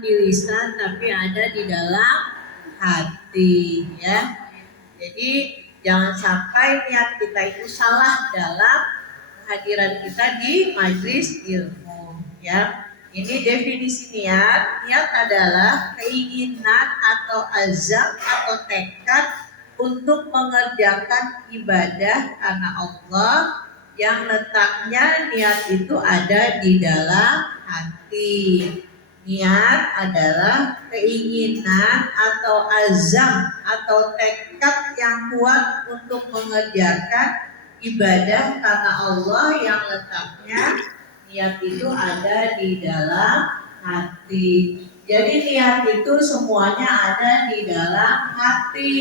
di lisan tapi ada di dalam hati ya. Jadi jangan sampai niat kita itu salah dalam kehadiran kita di majelis ilmu ya. Ini definisi niat. Niat adalah keinginan atau azam atau tekad untuk mengerjakan ibadah karena Allah yang letaknya niat itu ada di dalam hati. Niat adalah keinginan atau azam atau tekad yang kuat untuk mengerjakan ibadah karena Allah yang letaknya niat itu ada di dalam hati. Jadi niat itu semuanya ada di dalam hati.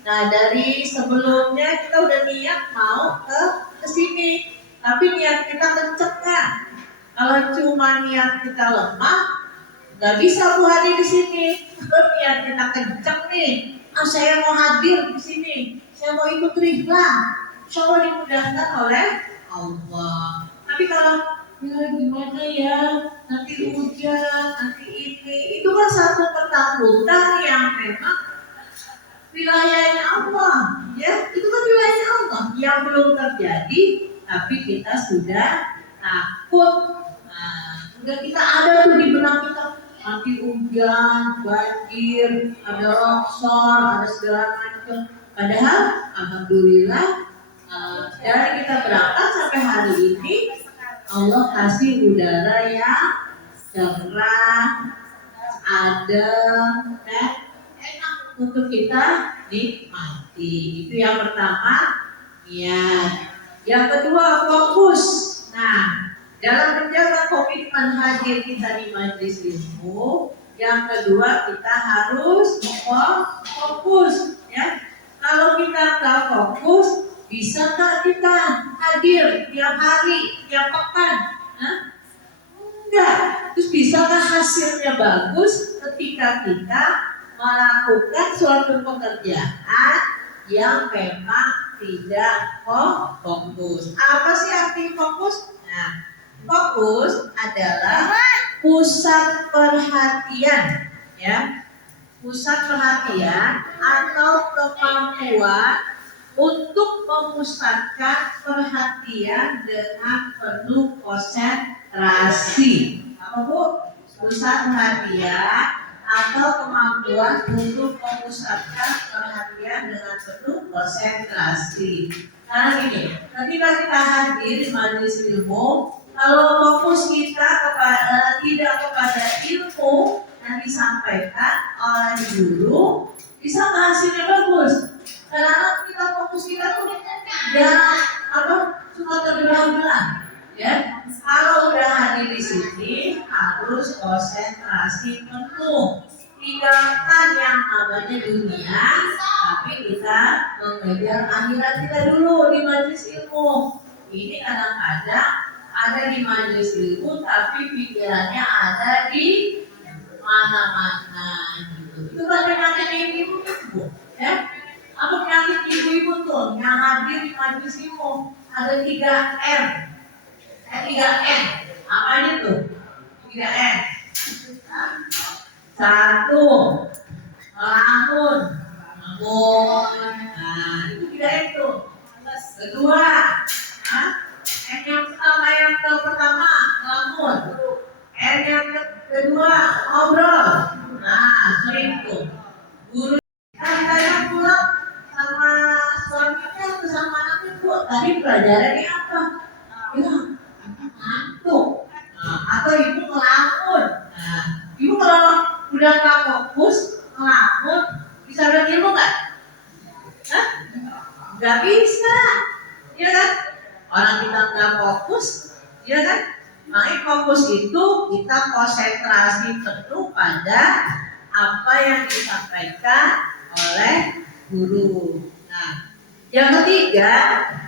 Nah dari sebelumnya kita udah niat mau ke sini, tapi niat kita kenceng kan? Kalau cuma niat kita lemah, nggak bisa Bu hadir di sini. Niat kita kenceng nih, saya mau hadir di sini, saya mau ikut rihlah, insya Allah dimudahkan oleh Allah. Tapi kalau ya gimana ya, nanti hujan, nanti ini, itu kan satu ketakutan yang memang wilayahnya Allah, ya itu kan wilayahnya Allah yang belum terjadi, tapi kita sudah takut. Nah, udah kita ada tuh di benak kita, nanti hujan, banjir, ada longsor, ada segala macam. Padahal alhamdulillah dari kita berangkat sampai hari ini Allah kasih udara yang cerah, adem, dan enak untuk kita nikmati. Itu yang pertama, niat. Yang kedua, fokus. Nah, dalam menjaga komitmen hadir kita di majelis ilmu, yang kedua kita harus fokus. Ya, kalau kita nggak fokus, bisa nggak kita hadir tiap hari, tiap pekan? Enggak. Terus bisakah hasilnya bagus ketika kita melakukan suatu pekerjaan yang memang tidak fokus? Apa sih arti fokus? Nah, fokus adalah pusat perhatian, ya. Pusat perhatian atau kemampuan untuk memusatkan perhatian dengan penuh konsentrasi. Apa Bu? Pusat perhatian atau kemampuan untuk memusatkan perhatian dengan penuh konsentrasi. Karena gini, ketika kita hadir di majelis ilmu, kalau fokus kita tidak kepada ilmu yang disampaikan oleh guru, bisa hasilnya bagus. Karena kita fokus kita tuh cuma terbelah-belah, ya. Kalau udah hadir di sini harus konsentrasi penuh, tinggalkan yang namanya dunia, tapi kita mengejar akhirat kita dulu di majelis ilmu. Ini kadang-kadang ada di majelis ilmu, tapi pikirannya ada di mana-mana gitu. Itu kan penyakit ibu, ya. Apa penyakit ibu-ibu tuh yang hadir di majelis ilmu? Ada 3 M. 3 M. Apa aja tuh? 3 M. 1. Melamun. Nah, itu 3 M tuh. Kedua, M yang pertama melamun. M yang kedua ngobrol. Nah, sering tuh. Guru saya pulang sama suaminya atau sama anaknya, Bu, tadi pelajarannya apa? Ya, ngantuk. Nah, atau ibu ngelamun. Nah, ibu kalau udah nggak fokus, ngelamun, bisa belajar ilmu nggak? Hah? Nggak bisa, ya kan? Orang kita nggak fokus, ya kan? Makanya fokus itu kita konsentrasi penuh pada apa yang disampaikan oleh guru. Nah, yang ketiga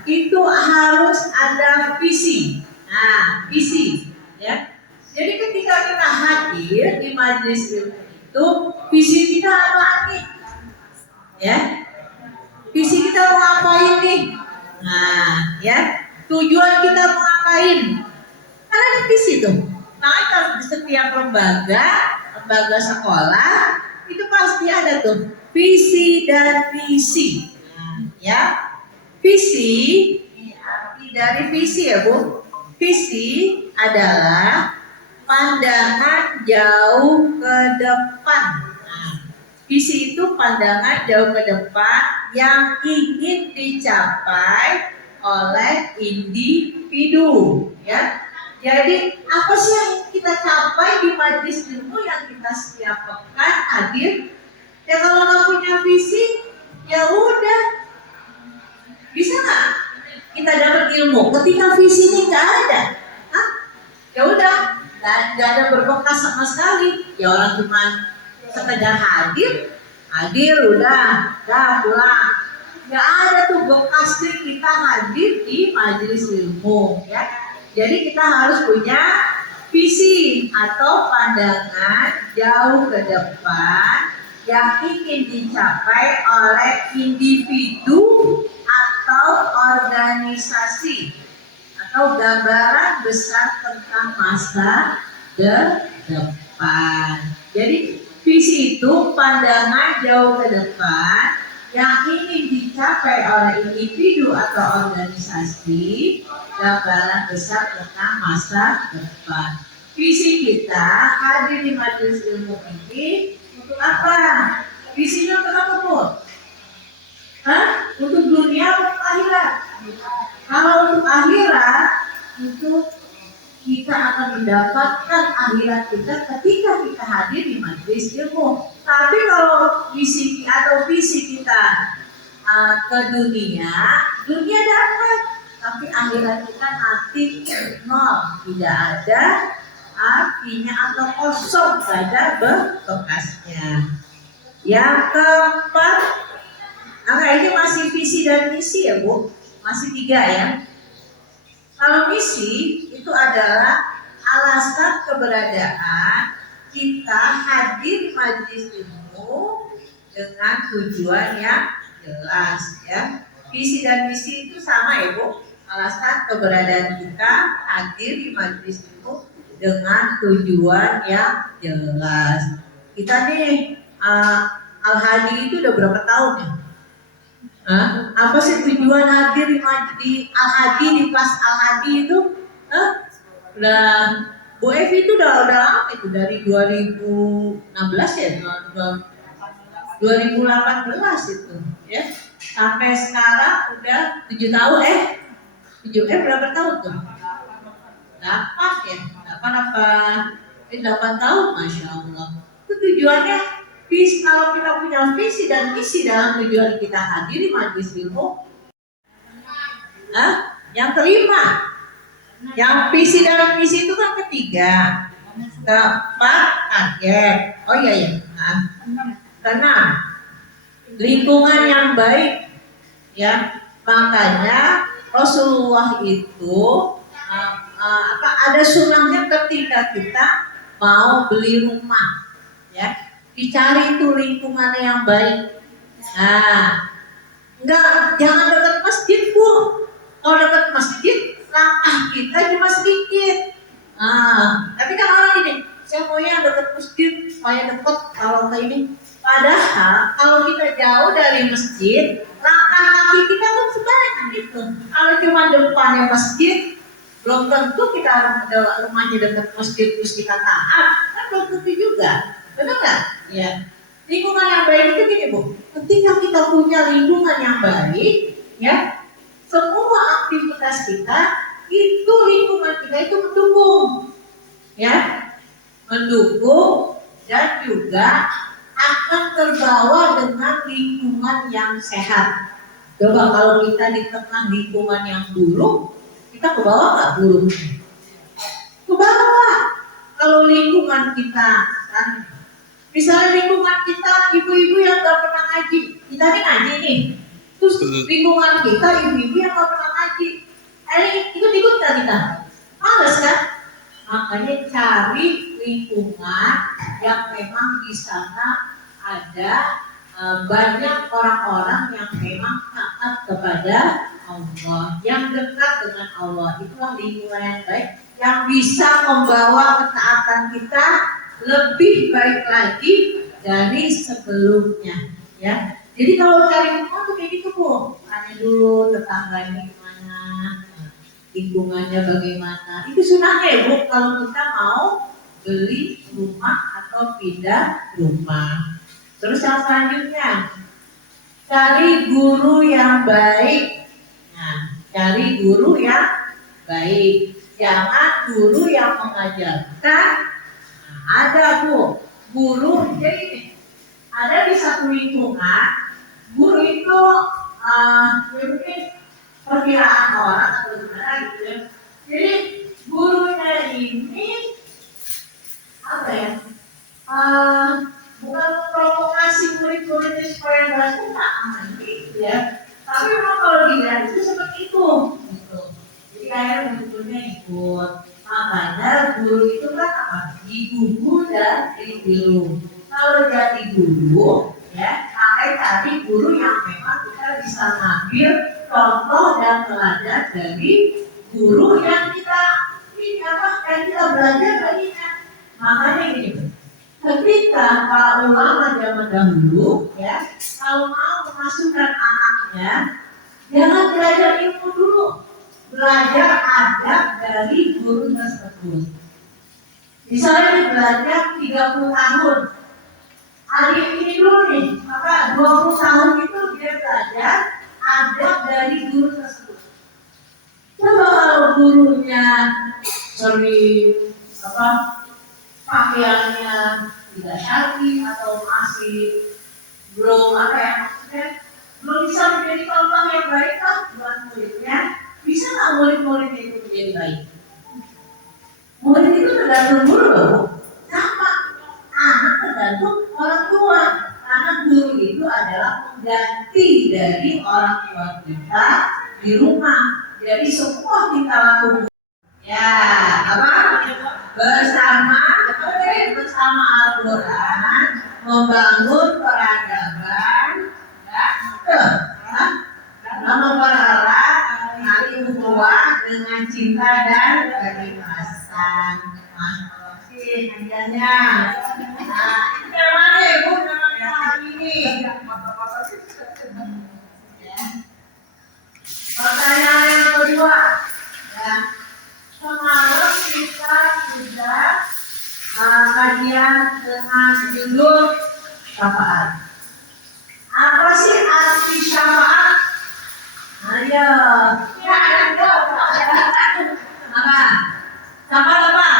itu harus ada visi. Nah, visi, ya. Jadi ketika kita hadir di majelis ilmu itu, visi kita apa nih? Ya, visi kita mau ngapain nih? Nah, ya, tujuan kita mau ngapain? Karena ada visi tuh. Nah, kalau di setiap lembaga lembaga sekolah itu pasti ada tuh visi dan misi. Nah, ya, visi arti dari visi ya Bu. Visi adalah pandangan jauh ke depan. Nah, visi itu pandangan jauh ke depan yang ingin dicapai oleh individu, ya. Jadi apa sih yang kita capai di majelis ilmu yang kita setiap pekan hadir? Ya kalau nggak punya visi, ya udah, bisa nggak kita dapat ilmu ketika visinya nggak ada? Hah? Ya udah, nggak ada berbekas sama sekali. Ya orang cuma sekedar hadir udah pulang. Nggak ada tuh bekasnya kita hadir di majelis ilmu, ya. Jadi kita harus punya visi atau pandangan jauh ke depan yang ingin dicapai oleh individu atau organisasi, atau gambaran besar tentang masa depan. Jadi visi itu pandangan jauh ke depan yang ingin dicapai oleh individu atau organisasi, gambaran besar tentang masa depan. Visi kita hadir di majelis ilmu ini untuk apa? Visinya untuk apa Bu? Hah? Untuk dunia atau akhirat? Kalau untuk akhirat, itu kita akan mendapatkan akhirat kita ketika kita hadir di majelis ilmu. Tapi kalau visi atau visi kita ke dunia dapat, tapi akhirat kita nanti nol, tidak ada artinya atau kosong, tidak ada bekasnya. Yang keempat, ini masih visi dan misi ya Bu, masih 3 ya. Kalau misi itu adalah alasan keberadaan kita hadir di majelis ilmu dengan tujuan yang jelas, ya. Visi dan misi itu sama ya Bu. Alasan keberadaan kita hadir di majelis ilmu dengan tujuan yang jelas. Kita nih Al-Hadi itu udah berapa tahun ya? Apa sih tujuan hadir di Al-Hadi, di kelas Al-Hadi itu? Udah Bu Evi itu udah lama itu, dari 2016 ya, 2018 itu ya, sampai sekarang udah 7 tahun. 7 berapa tahun tuh? 8 ya, 8 tahun, Masya Allah. Itu tujuannya, kalau kita punya visi dan misi dalam tujuan kita hadir di majelis ilmu. Yang kelima, yang visi dan misi itu kan ketiga. Keempat, target. Oh iya. Keenam, lingkungan yang baik, ya. Makanya Rasulullah itu ada sunnahnya ketika kita mau beli rumah, ya, dicari itu lingkungan yang baik. Jangan dekat masjid Bu. Kalau dekat masjid, langkah kita cuma sedikit. Tapi kan orang ini, saya mau yang dekat masjid, supaya dekat kalau ke ini. Padahal kalau kita jauh dari masjid, langkah kaki kita tuh sebanyak itu. Kalau cuma depannya masjid, belum tentu kita rumahnya dekat masjid terus kita taat, kan belum tentu juga. Benar nggak? Ya. Lingkungan yang baik itu gini Bu. Ketika kita punya lingkungan yang baik, ya, semua aktivitas kita itu lingkungan kita itu mendukung, ya, mendukung dan juga akan terbawa dengan lingkungan yang sehat. Coba kalau kita di tengah lingkungan yang buruk, kita kebawa nggak buruk? Kebawa. Kalau lingkungan kita kan, misalnya lingkungan kita ibu-ibu yang nggak pernah ngaji, kita nih ngaji nih, terus lingkungan kita ibu-ibu yang nggak pernah ngaji, ikut-ikut kan kita, males kan? Makanya cari lingkungan yang memang di sana ada banyak orang-orang yang memang taat kepada Allah, yang dekat dengan Allah. Itulah lingkungan yang baik yang bisa membawa ketaatan kita lebih baik lagi dari sebelumnya, ya. Jadi kalau cari rumah tuh kayak gitu Bu, tanya dulu tetangganya gimana, lingkungannya bagaimana. Itu sunahnya ya Bu, kalau kita mau beli rumah atau pindah rumah. Terus yang selanjutnya, cari guru yang baik. Nah, cari guru yang baik. Jangan guru yang mengajarkan. Nah, ada Bu, guru jadi ini, ada di satu lingkungan, guru itu mungkin perkiraan orang atau gimana gitu ya. Jadi gurunya ini apa ya? Bukan memprovokasi murid-muridnya supaya nggak suka gitu ya. Tapi memang kalau dilihat itu seperti itu. Gitu. Jadi akhirnya murid-muridnya ikut. Makanya guru itu kan apa? Digugu dan dibiru. Kalau jadi guru, ya, cari guru yang memang kita bisa ngambil contoh dan belajar dari guru yang kita belajar darinya. Makanya gini, ketika para ulama zaman dahulu, ya, kalau mau memasukkan anaknya, jangan belajar ilmu dulu, belajar adab dari guru tersebut. Misalnya dia belajar 30 tahun, adik ini dulu nih, maka 20 tahun itu dia belajar adab dari guru tersebut. Coba kalau gurunya sering pakaiannya tidak syar'i atau masih belum maksudnya belum bisa menjadi contoh yang baik kan buat muridnya, bisa nggak murid-muridnya itu menjadi baik? Murid itu tergantung guru loh, sama anak tergantung orang tua, karena guru itu adalah pengganti dari orang tua kita di rumah. Jadi semua kita lakukan ya bersama Al-Quran, membangun peradaban, mempererat tali ukhuwah dengan cinta dan keikhlasan. Masya sih kajiannya. Nah, itu yang mana Ibu namanya hari ini? Pertanyaan yang kedua, ya. Semalam kita sudah kajian dengan judul syafaat. Apa sih arti syafaat? Ayo, ya ada jawab. Apa? Syafaat apa?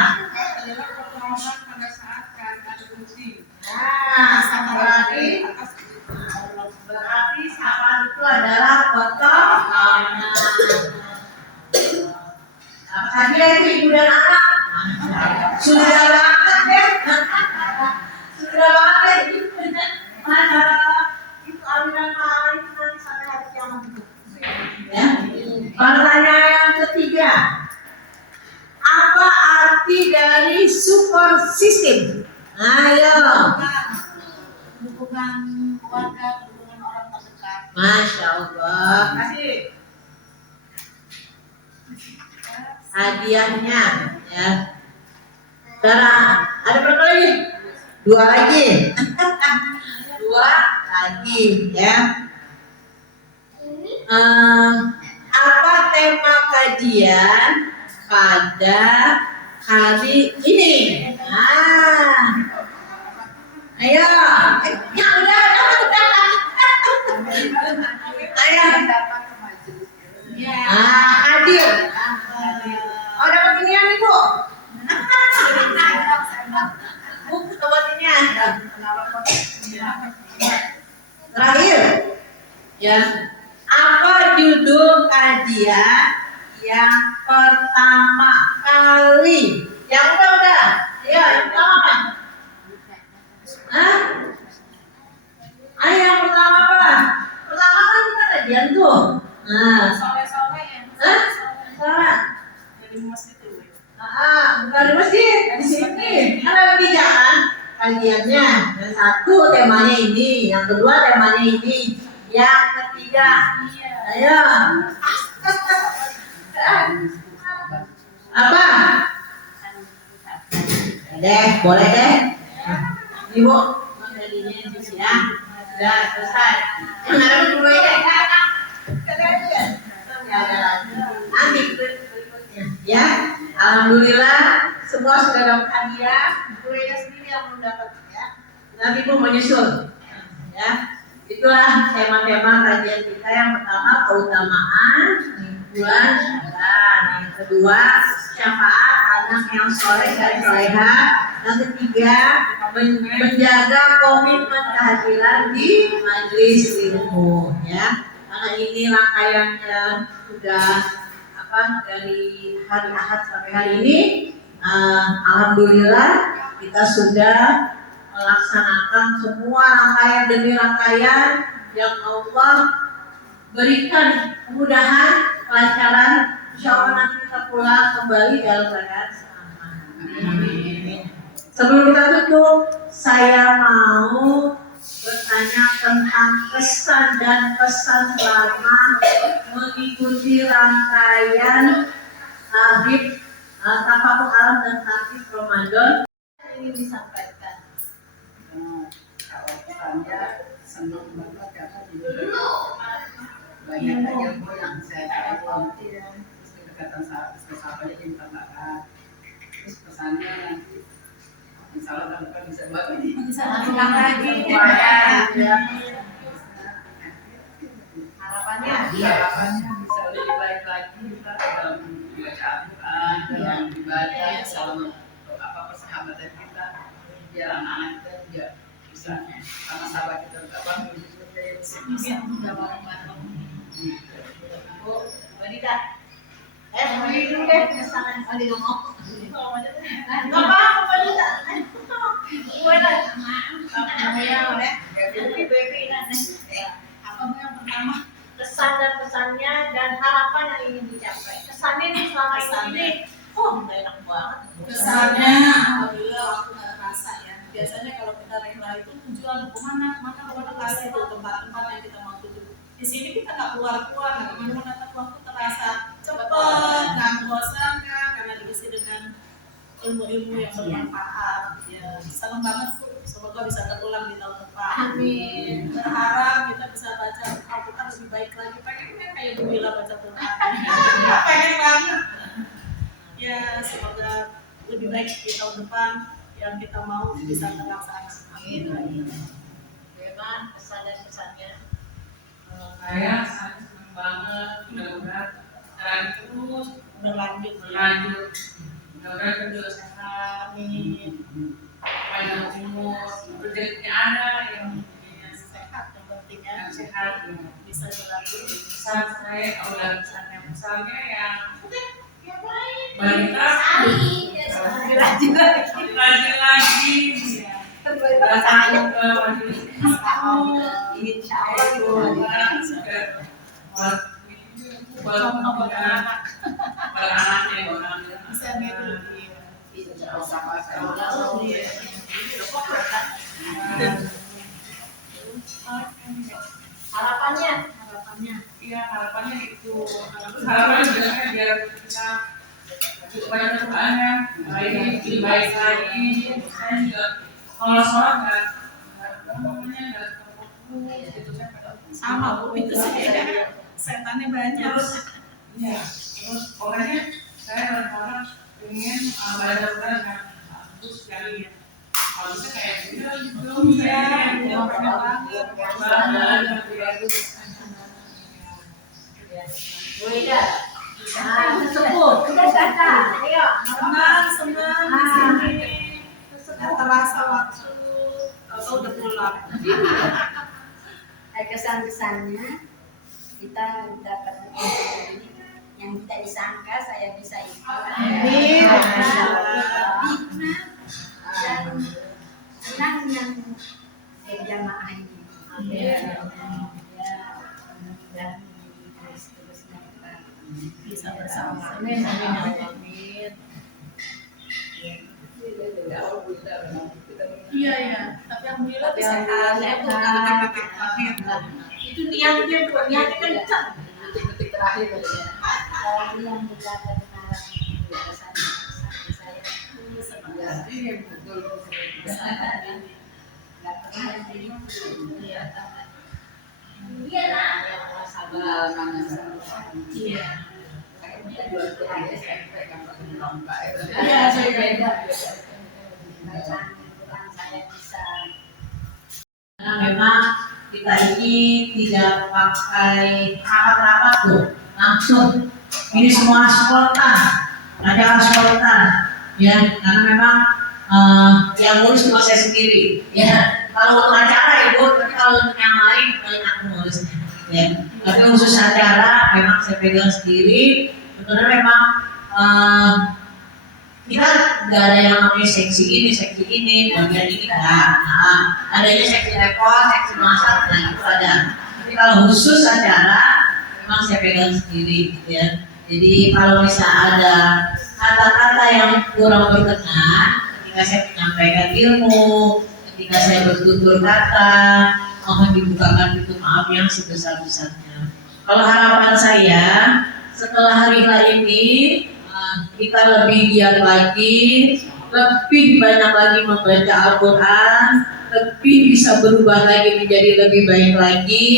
Adalah pertolongan pada saat keadaan kunci. Berarti syafaat itu adalah pertolongan. Tadi itu ibu dan anak sudah banget ya, sudah banget mana itu aliran malam itu nanti sampai hari kiamat itu. Ya. Pertanyaan yang ketiga, apa arti dari support system? Ayo. Hubungan keluarga, hubungan orang terdekat. Masya Allah. Kasih. Hadiahnya ya. Cara ada berapa lagi? 2 lagi. 2 lagi ya. Apa tema kajian pada hari ini? Ayo. Ya udah. Ayo. Hadir. Oh, dapat inian Ibu. Buku dapat inian. Terakhir, ya. Apa judul kajian yang pertama kali? Yang udah. Ya, yang pertama apa? Yang pertama apa? Pertama kan kita kajian tuh. Sore-sore ya. Salah. Dari masjid dulu. Bukan di masjid, di sini. Ada 3 kan kajiannya. Yang satu temanya ini, yang kedua temanya ini, yang ketiga. Ayo. Apa? Deh, boleh deh. Ibu, mandalinya di sini ya. Sudah selesai. Yang ada dulu ya. Nanti berikutnya. Ya, alhamdulillah semua sudah dapat hadiah. Kuenya sendiri yang mendapat ya. Nanti ibu menyusul. Ya, itulah tema-tema kajian kita. Yang pertama keutamaan bulan Sya'ban. Yang kedua syafaat anak yang soleh dan soleha. Yang ketiga menjaga komitmen kehadiran di majelis ilmu. Ya, karena ini rangkaiannya sudah dari hari Ahad sampai hari ini. Alhamdulillah kita sudah melaksanakan semua rangkaian demi rangkaian yang Allah berikan kemudahan, kelancaran. Insya Allah nanti kita pulang kembali dalam keadaan selamat. Amin. Sebelum kita tutup, saya mau bertanya tentang kesan dan pesan selama mengikuti rangkaian Habib Tafakur Alam dan Habib Ramadan. Ini disampaikan. Kalau pesannya senang banget karena banyak ilmu yang saya tahu. Terus kedekatan sahabatnya jadi tambahkan. Terus pesannya nanti insya Allah kan bisa buat ini. Bisa lagi. Harapannya Bisa lebih baik lagi kita dalam membaca Al-Quran, dalam ibadah, dalam persahabatan kita, biar anak-anak kita juga bisa sama sahabat kita bisa Bu Wanita. Beli dulu deh kesanan kali ngomong. Enggak apa-apa Wanita. Apa yang pertama? Kesan dan pesannya dan harapan yang ingin dicapai. Kesannya nih selama ini, enak banget. Kesannya alhamdulillah waktu nggak terasa ya. Biasanya kalau kita rela itu tujuan kemana kasih itu tempat-tempat yang kita mau tuju. Di sini kita nggak keluar, nggak kemana-mana, tapi waktu terasa cepat, nggak membosankan karena diisi dengan ilmu-ilmu yang bermanfaat. Ya, senang banget tuh. Semoga bisa terulang di tahun depan. Amin. Berharap kita bisa baca Al-Quran lebih baik lagi. Pengennya kayak Bu Mila baca Quran. Pengen banget. Ya, semoga lebih baik di tahun depan yang kita mau bisa terlaksana. Amin. Bagaimana pesan dan pesannya? Saya sangat senang banget, mudah-mudahan jalan terus Berlanjut. mudah-mudahan kedua sehat, panjang umur, rezekinya ada yang Sehat yang pentingnya yang sehat, bisa dilalui. pesan saya kalau misalnya yang wanita rajin lagi datang ke majelis Insya Allah Bisa nih. harapannya. Iya, harapannya itu. Harapannya biasanya biar kita banyak Qurannya, lebih baik lagi. Saya juga kalau sholat nggak terfokus gitu kan. Sama Bu itu sih. Setannya banyak. Terus pokoknya saya berharap ingin baca Quran yang bagus sekali. Kalau bisa kayak gitu, Bu Ida. Tersebut. Udah datang. Ayo. Senang di sini. Nggak terasa waktu atau udah pulang. Kesan-kesannya kita dapat ini yang tidak disangka saya bisa ikut. Amin. Dan senang yang berjamaah ini. Ya, terus-terusnya kita Bisa bersama. Amin. Iya. Tapi alhamdulillah Tapi sehat. alhamdulillah Itu titik akhir. Itu niatnya kencang. Detik terakhir ya. yang berjaga benar kesan saya. Iya, betul. Nggak pernah jadi. Iya. Pengalaman Iya. kita dua kali SMP kan pakai lomba itu. Iya, saya beda. Bacaan Quran saya bisa. Karena memang kita ini tidak pakai rapat-rapat tuh, langsung. Ini semua spontan, ada spontan, ya. Karena memang yang ngurus cuma saya sendiri, ya. Kalau untuk acara ibu, tapi kalau untuk yang lain banyak ngurusnya, ya. Tapi khusus acara memang saya pegang sendiri. Sebetulnya memang kita nggak ada yang namanya seksi ini, bagian ini enggak. Nah, adanya seksi rekor, seksi masak, nah itu ada. Tapi kalau khusus acara, memang saya pegang sendiri, gitu ya. Jadi kalau bisa ada kata-kata yang kurang berkenan, ketika saya menyampaikan ilmu, ketika saya bertutur kata, mohon dibukakan pintu maaf yang sebesar-besarnya. Kalau harapan saya, setelah hari ini kita lebih giat lagi, lebih banyak lagi membaca Al-Quran, lebih bisa berubah lagi menjadi lebih baik lagi,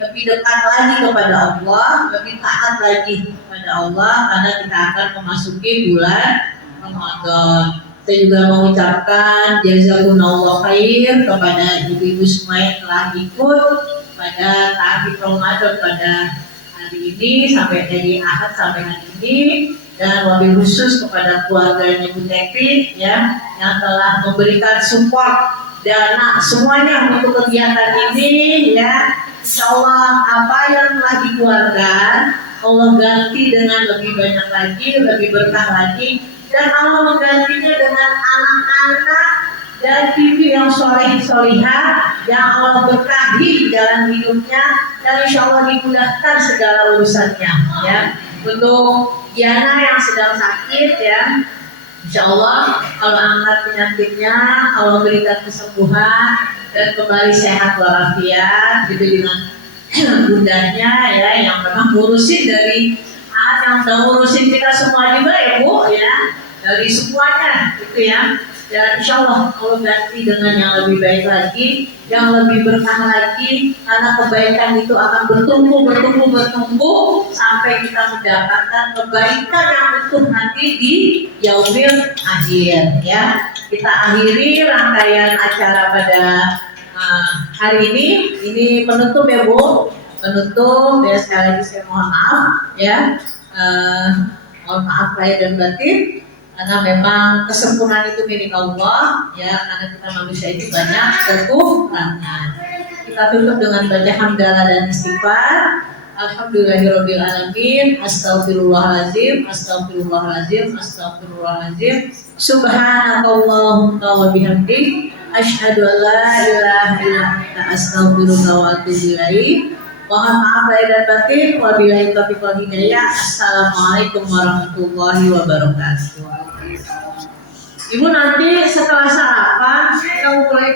lebih dekat lagi kepada Allah, lebih taat lagi kepada Allah, karena kita akan memasuki bulan Ramadan. Saya juga mengucapkan jazakumullah khair kepada ibu-ibu semua yang telah ikut pada tahfidz Ramadan pada hari ini sampai dari Ahad sampai hari ini, dan wabil khusus kepada keluarganya Bu Tepi ya yang telah memberikan support dana semuanya untuk kegiatan ini ya. Insya Allah apa yang telah dikeluarkan Allah ganti dengan lebih banyak lagi, lebih berkah lagi, dan Allah menggantinya dengan anak-anak dan cucu yang soleh-solihah yang Allah berkahi jalan hidupnya, dan insya Allah dimudahkan segala urusannya ya. Untuk Diana yang sedang sakit ya, insya Allah kalau angkat penyakitnya, Allah berikan kesembuhan dan kembali sehat walafiat gitu dengan bundanya ya, yang memang ngurusin dari yang udah ngurusin kita semua juga ya Bu ya, dari semuanya gitu ya. Dan insya Allah kalau ganti dengan yang lebih baik lagi, yang lebih berkah lagi, karena kebaikan itu akan bertumbuh sampai kita mendapatkan kebaikan yang utuh nanti di yaumil akhir ya. Kita akhiri rangkaian acara pada hari ini penutup ya Bu, penutup ya. Sekali lagi saya mohon maaf ya, mohon maaf lahir dan batin, karena memang kesempurnaan itu milik Allah ya, karena kita manusia itu banyak kekurangan. Kita tutup dengan baca hamdalah dan istighfar. Alhamdulillahirabbil alamin, astagfirullahalazim, astagfirullahalazim, astagfirullahalazim. Subhanakallahumma wa bihamdik, asyhadu an la ilaha illa anta, astaghfiruka wa atubu ilaik. Mohon maaf lahir dan batin, wabillahi taufiq wal hidayah. Assalamualaikum warahmatullahi wabarakatuh. Ibu nanti setelah sarapan kita mulai